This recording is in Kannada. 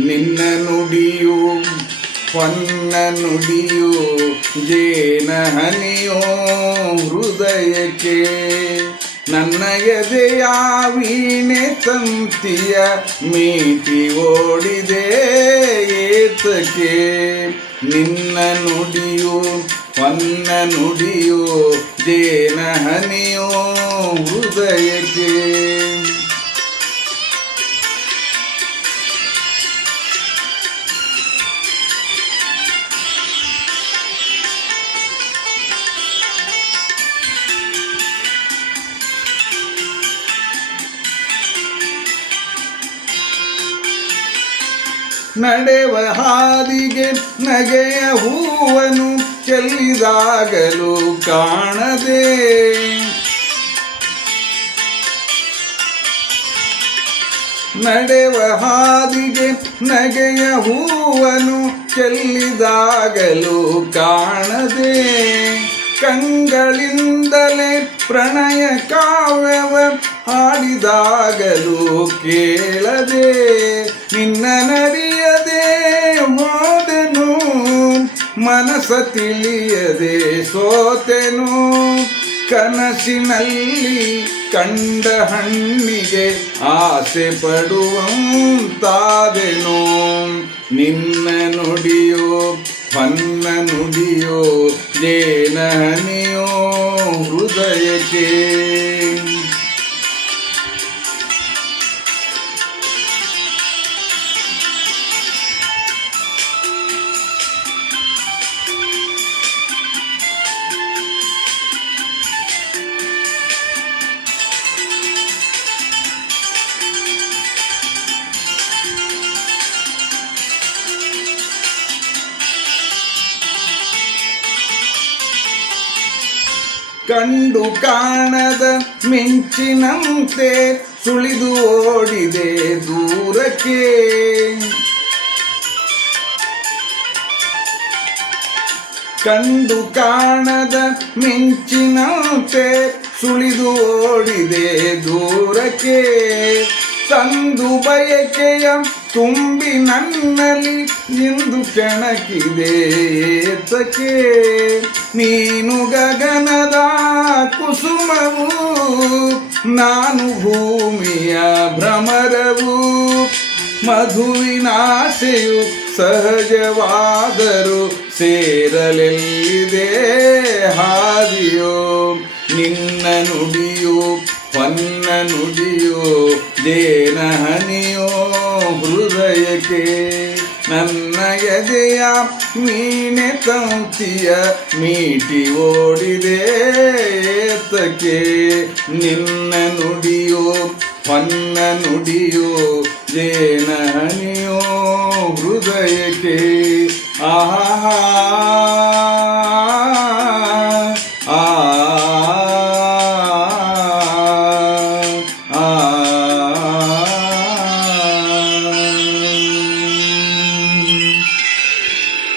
ನಿನ್ನ ನುಡಿಯು ಹೊನ್ನ ನುಡಿಯು ಜೇನ ಹನಿಯೋ ಹೃದಯಕ್ಕೆ ನನ್ನ ಎದೆಯ ವೀಣೆ ತಂತಿಯ ಮೀಟಿ ಓಡಿದೆ ಏತಕ್ಕೆ ನಿನ್ನ ನುಡಿಯು ಹೊನ್ನ ನುಡಿಯು ಜೇನ ಹನಿಯೋ ಹೃದಯಕ್ಕೆ ನಡೆವ ಹಾದಿಗೆ ನಗೆಯ ಹೂವನ್ನು ಚೆಲ್ಲಿದಾಗಲೂ ಕಾಣದೆ ನಡೆವ ಹಾದಿಗೆ ನಗೆಯ ಹೂವನ್ನು ಚೆಲ್ಲಿದಾಗಲೂ ಕಾಣದೆ ಕಂಗಳಿಂದಲೇ ಪ್ರಣಯ ಕಾವ್ಯವ ಹಾಡಿದಾಗಲೂ ಕೇಳದೆ ನಿನ್ನ ನಡಿಯದೆ ಹೋದೆನು ಮನಸ ತಿಳಿಯದೆ ಸೋತೆನು ಕನಸಿನಲ್ಲಿ ಕಂಡ ಹಣ್ಣಿಗೆ ಆಸೆ ಪಡುವಂತಾದೆನು ನಿನ್ನ ನುಡಿಯೋ ಹೊನ್ನ ನುಡಿಯೋ ಜೇನ ಹನಿಯೋ ಹೃದಯಕ್ಕೆ ಕಂಡು ಕಾಣದ ಮಿಂಚಿನಂತೆ ಸುಳಿದು ಓಡಿದೆ ದೂರಕ್ಕೆ ಕಂಡು ಕಾಣದ ಮಿಂಚಿನಂತೆ ಸುಳಿದು ಓಡಿದೆ ದೂರಕ್ಕೆ ತಂದು ಬಯಕೆಯ ತುಂಬಿ ನನ್ನಲ್ಲಿ ಇಂದು ಕೆಣಕಿದೆ ಏತಕ್ಕೆ ನೀನು ಗಗನದ ಕುಸುಮವು ನಾನು ಭೂಮಿಯ ಭ್ರಮರವು ಮಧುವಿನಾಸೆಯು ಸಹಜವಾದರೂ ಸೇರಲೆಲ್ಲಿದೆ ಹಾದಿಯೋ ನಿನ್ನ ನುಡಿಯು ಹೊನ್ನ ನುಡಿಯೋ ಜೇನ ಹನಿಯೋ ಹೃದಯಕ್ಕೆ ನನ್ನ ಎದೆಯ ವೀಣೆ ತಂತಿಯ ಮೀಟಿ ಓಡಿದೆ ಏತಕ್ಕೆ ನಿನ್ನ ನುಡಿಯೋ ಹೊನ್ನ ನುಡಿಯೋ ಜೇನ ಹನಿಯೋ ಹೃದಯಕ್ಕೆ